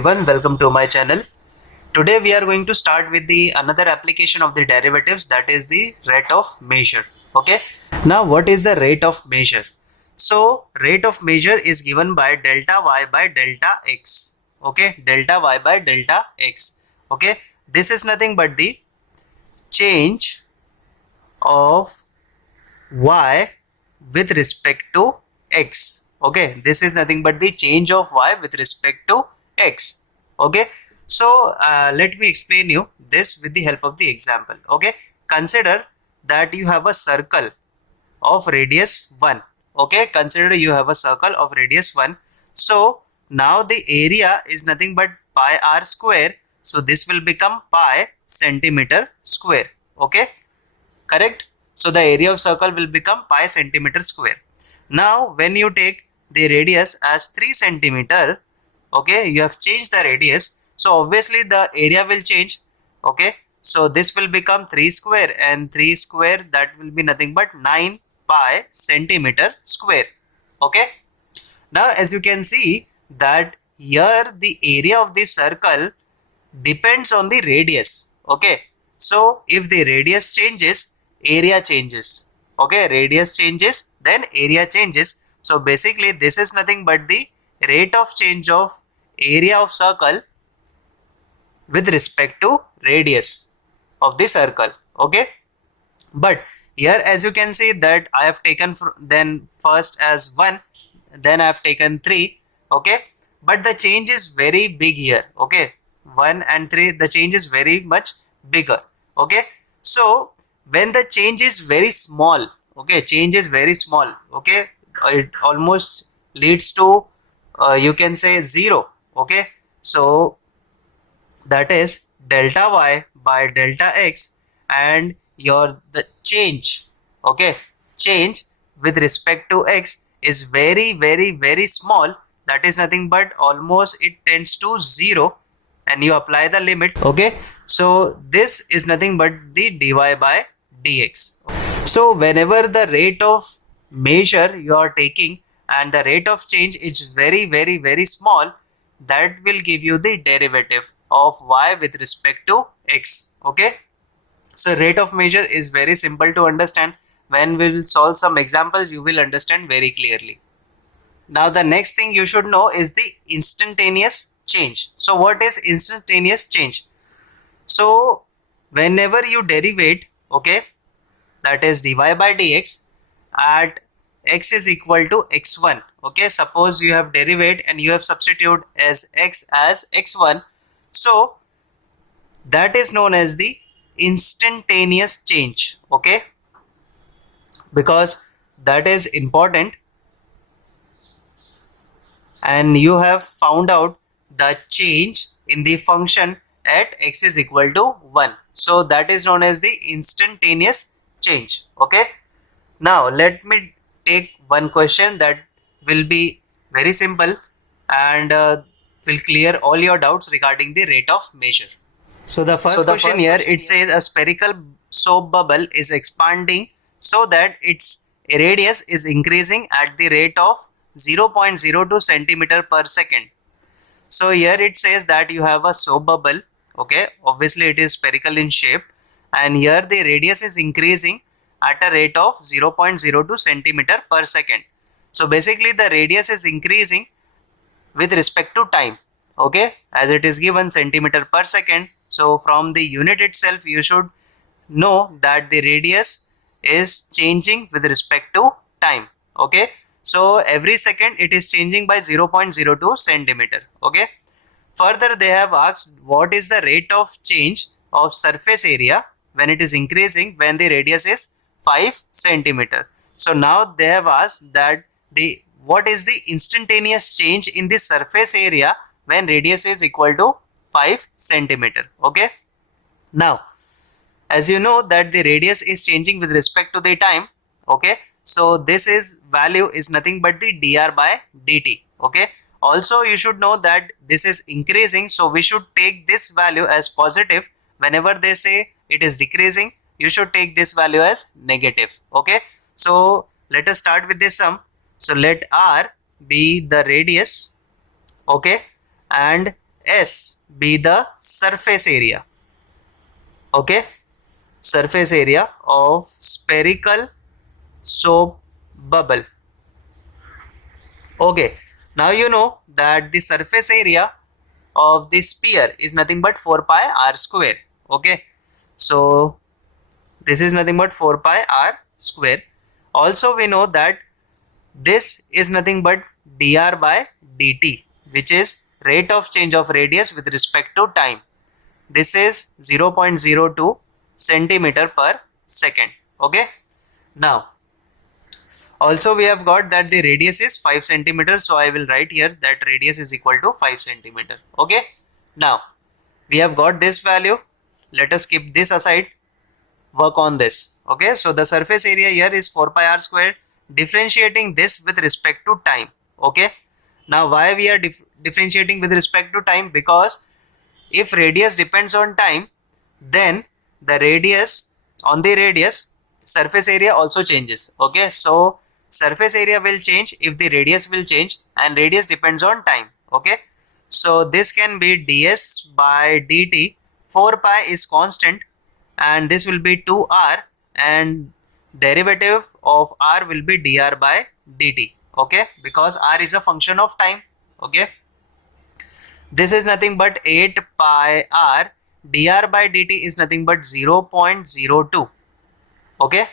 everyone, welcome to my channel. Today we are going to start with the another application of the derivatives, that is the rate of measure. Okay, now what is the rate of measure? So rate of measure is given by delta y by delta x. Okay, delta y by delta x. Okay, this is nothing but the change of y with respect to x. Okay, this is nothing but the change of y with respect to x. Okay, so let me explain you this with the help of the example. Okay, consider that you have a circle of radius 1. Okay, consider you have a circle of radius 1. So now the area is nothing but pi r square, so this will become pi centimeter square. Okay, correct? So the area of circle will become pi centimeter square. Now when you take the radius as 3 centimeter, okay, you have changed the radius, so obviously the area will change. Okay, so this will become 3 square, and 3 square, that will be nothing but 9 pi centimeter square. Okay, now as you can see that here the area of the circle depends on the radius. Okay, so if the radius changes, area changes. Okay, radius changes, then area changes. So basically this is nothing but the rate of change of area of circle with respect to radius of the circle. Okay, but here as you can see that I have taken then first as 1, then I have taken 3. Okay, but the change is very big here. Okay, 1 and 3, the change is very much bigger. Okay, so when the change is very small, okay, change is very small, okay, it almost leads to you can say 0. Okay, so that is delta y by delta x, and your the change, okay, change with respect to x is very small, that is nothing but almost it tends to 0, and you apply the limit. Okay, so this is nothing but the dy by dx. So whenever the rate of measure you are taking and the rate of change is very small, that will give you the derivative of y with respect to x. Okay, so rate of measure is very simple to understand. When we will solve some examples, you will understand very clearly. Now the next thing you should know is the instantaneous change. So what is instantaneous change? So whenever you derivate, okay, that is dy by dx at x is equal to x1. Okay, suppose you have derivate and you have substituted as x as x1, so that is known as the instantaneous change. Okay, because that is important, and you have found out the change in the function at x is equal to 1, so that is known as the instantaneous change. Okay, now let me take one question that will be very simple and will clear all your doubts regarding the rate of measure. So the first question here, it says a spherical soap bubble is expanding so that its radius is increasing at the rate of 0.02 centimeter per second. So here it says that you have a soap bubble. Okay, obviously it is spherical in shape, and here the radius is increasing at a rate of 0.02 centimeter per second. So basically the radius is increasing with respect to time. Okay, as it is given centimeter per second, so from the unit itself you should know that the radius is changing with respect to time. Okay, so every second it is changing by 0.02 centimeter. Okay, further they have asked what is the rate of change of surface area when it is increasing when the radius is 5 centimeter. So now they have asked that the what is the instantaneous change in the surface area when radius is equal to 5 centimeter. Okay, now as you know that the radius is changing with respect to the time. Okay, so this is value is nothing but the dr by dt. Okay, also you should know that this is increasing, so we should take this value as positive. Whenever they say it is decreasing, you should take this value as negative. Okay, so let us start with this sum. So let r be the radius. Okay, and S be the surface area. Okay, surface area of spherical soap bubble. Okay, now you know that the surface area of the sphere is nothing but 4 pi r square. Okay, so this is nothing but 4 pi r square. Also we know that this is nothing but dr by dt, which is rate of change of radius with respect to time. This is 0.02 centimeter per second. Okay, now also we have got that the radius is 5 centimeters, so I will write here that radius is equal to 5 centimeter. Okay, now we have got this value. Let us keep this aside, work on this. Okay, so the surface area here is 4 pi r square. Differentiating this with respect to time. Okay, now why we are differentiating with respect to time? Because if radius depends on time, then the radius on the radius surface area also changes. Okay, so surface area will change if the radius will change, and radius depends on time. Okay, so this can be ds by dt. 4 pi is constant and this will be 2r, and derivative of r will be dr by dt. Okay, because r is a function of time. Okay, this is nothing but 8 pi r. Dr by dt is nothing but 0.02. Okay,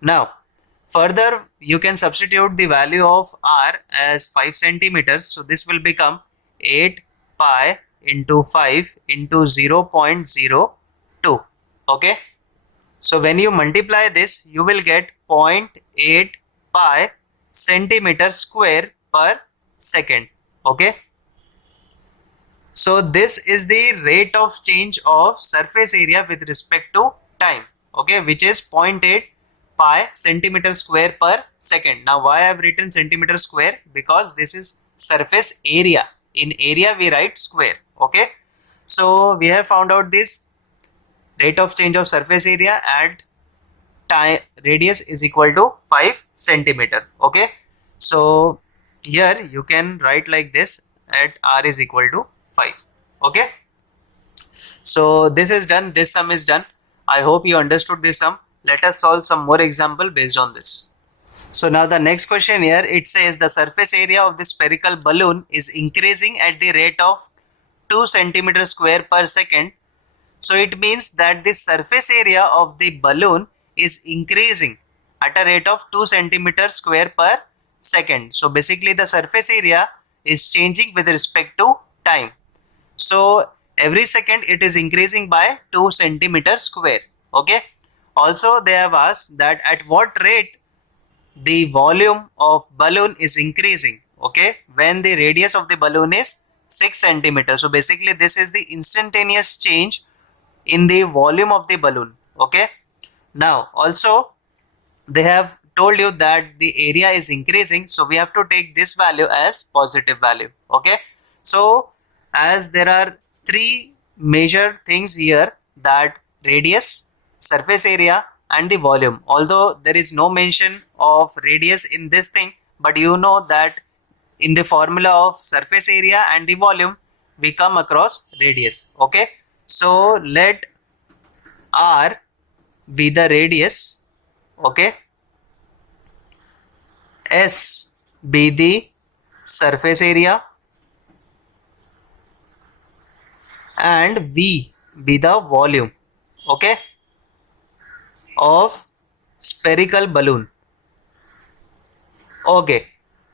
now further you can substitute the value of r as 5 centimeters, so this will become 8 pi into 5 into 0.02. Okay, so when you multiply this, you will get 0.8 pi centimeter square per second. Okay, so this is the rate of change of surface area with respect to time. Okay, which is 0.8 pi centimeter square per second. Now why I have written centimeter square? Because this is surface area. In area we write square. Okay, so we have found out this rate of change of surface area at time radius is equal to 5 centimeter. Okay, so here you can write like this at r is equal to 5. Okay, so this is done, this sum is done. I hope you understood this sum. Let us solve some more example based on this. So now the next question here, it says the surface area of the spherical balloon is increasing at the rate of 2 centimeter square per second. So it means that the surface area of the balloon is increasing at a rate of 2 centimeter square per second. So basically the surface area is changing with respect to time. So every second it is increasing by 2 centimeter square. Okay, also they have asked that at what rate the volume of balloon is increasing. Okay, when the radius of the balloon is 6 centimeters. So basically this is the instantaneous change in the volume of the balloon. Okay, now also they have told you that the area is increasing, so we have to take this value as positive value. Okay, so as there are three major things here, that radius, surface area and the volume. Although there is no mention of radius in this thing, but you know that in the formula of surface area and the volume we come across radius. Okay, so let r be the radius. Okay, s be the surface area and v be the volume. Okay, of spherical balloon. Okay,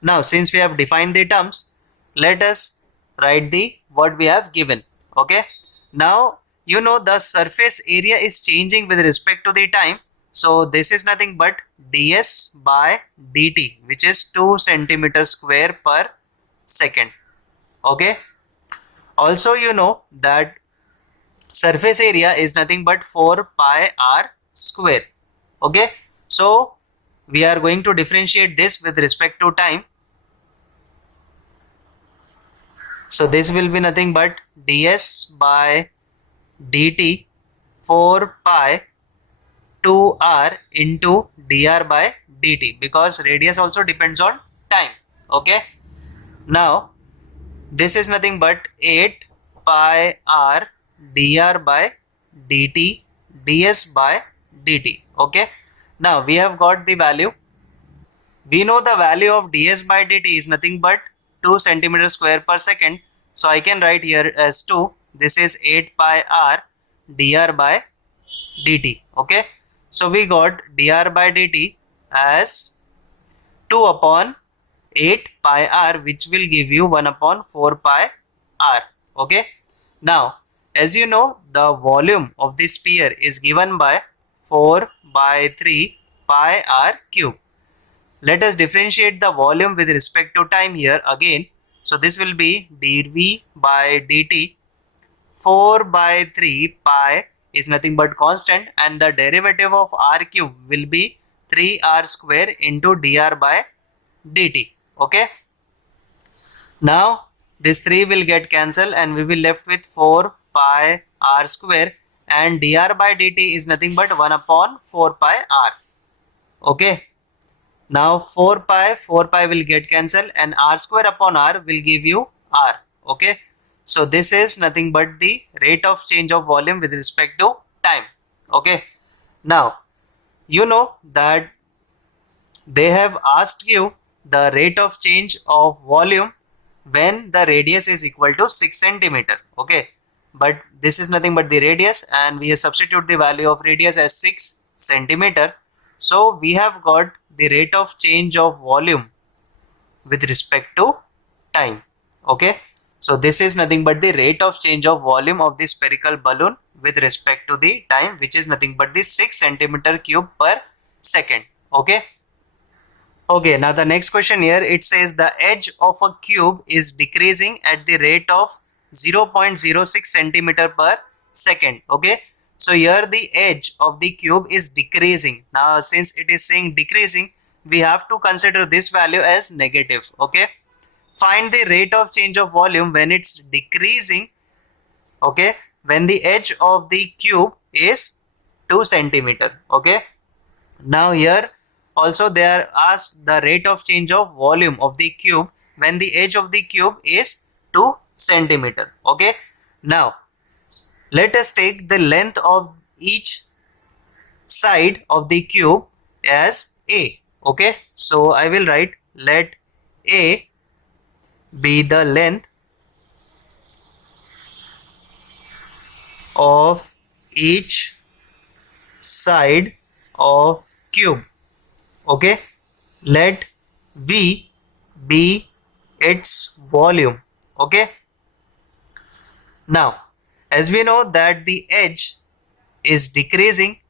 now since we have defined the terms, let us write the what we have given. Okay, now you know the surface area is changing with respect to the time, so this is nothing but ds by dt, which is 2 centimeter square per second. Okay, also you know that surface area is nothing but 4 pi r square. Okay, so we are going to differentiate this with respect to time. So this will be nothing but ds by dt 4 pi 2r into dr by dt, because radius also depends on time. Okay, now this is nothing but 8 pi r dr by dt ds by dt. Okay, now we have got the value. We know the value of ds by dt is nothing but 2 centimeter square per second, so I can write here as 2. This is 8 pi r dr by dt. Okay, so we got dr by dt as 2 upon 8 pi r, which will give you 1 upon 4 pi r. Okay, now as you know, the volume of the sphere is given by 4 by 3 pi r cube. Let us differentiate the volume with respect to time here again. So this will be dv by dt. 4 by 3 pi is nothing but constant, and the derivative of r cube will be 3r square into dr by dt. Okay, now this 3 will get cancelled and we will left with 4 pi r square, and dr by dt is nothing but 1 upon 4 pi r. Okay, now 4 pi will get cancelled and r square upon r will give you r. Okay, so this is nothing but the rate of change of volume with respect to time. Okay, now you know that they have asked you the rate of change of volume when the radius is equal to 6 centimeter. Okay, but this is nothing but the radius, and we substitute the value of radius as 6 centimeter. So we have got the rate of change of volume with respect to time. Okay, so this is nothing but the rate of change of volume of the spherical balloon with respect to the time, which is nothing but the 6 centimeter cube per second. Okay, okay, now the next question here, it says the edge of a cube is decreasing at the rate of 0.06 centimeter per second. Okay, so here the edge of the cube is decreasing. Now since it is saying decreasing, we have to consider this value as negative. Okay, find the rate of change of volume when it's decreasing. Okay, when the edge of the cube is 2 centimeter. Okay, now here also they are asked the rate of change of volume of the cube when the edge of the cube is 2 centimeter. Okay, now let us take the length of each side of the cube as a. Okay, so I will write let a be the length of each side of cube. Okay, let v be its volume. Okay, now as we know that the edge is decreasing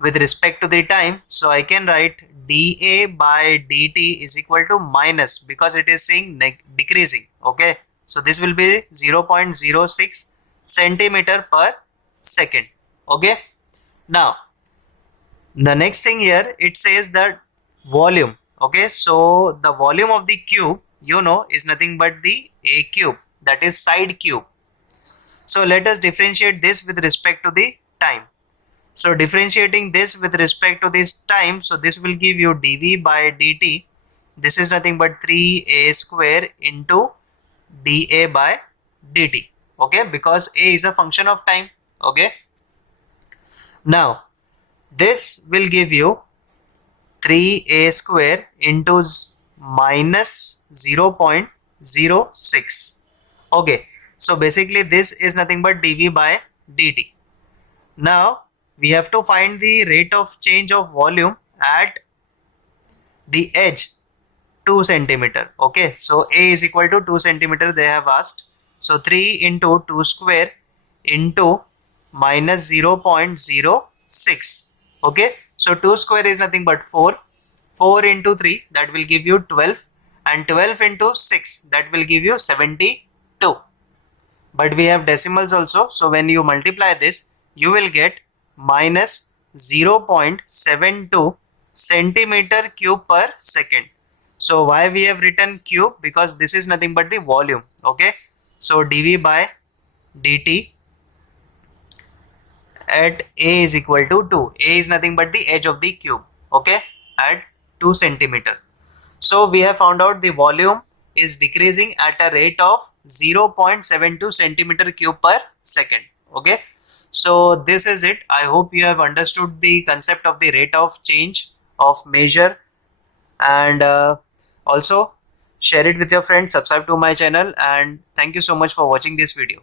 with respect to the time, so I can write dA by dt is equal to minus, because it is saying decreasing. Okay, so this will be 0.06 centimeter per second. Okay, now the next thing here, it says that volume. Okay, so the volume of the cube, you know, is nothing but the a cube, that is side cube. So let us differentiate this with respect to the time. So differentiating this with respect to this time, so this will give you dv by dt. This is nothing but 3a square into dA by dt. Okay, because a is a function of time. Okay, now this will give you 3a square into minus 0.06. Okay, so basically this is nothing but dv by dt. Now we have to find the rate of change of volume at the edge 2 centimeter. Okay, so a is equal to 2 centimeter they have asked. So 3 into 2 square into minus 0.06. Okay, so 2 square is nothing but 4. 4 into 3, that will give you 12, and 12 into 6, that will give you 72. But we have decimals also, so when you multiply this, you will get minus 0.72 centimeter cube per second. So why we have written cube? Because this is nothing but the volume. Okay, so dv by dt at a is equal to 2. A is nothing but the edge of the cube. Okay, at 2 centimeter. So we have found out the volume is decreasing at a rate of 0.72 centimeter cube per second. Okay, so this is it. I hope you have understood the concept of the rate of change of measure, and also share it with your friends, subscribe to my channel, and thank you so much for watching this video.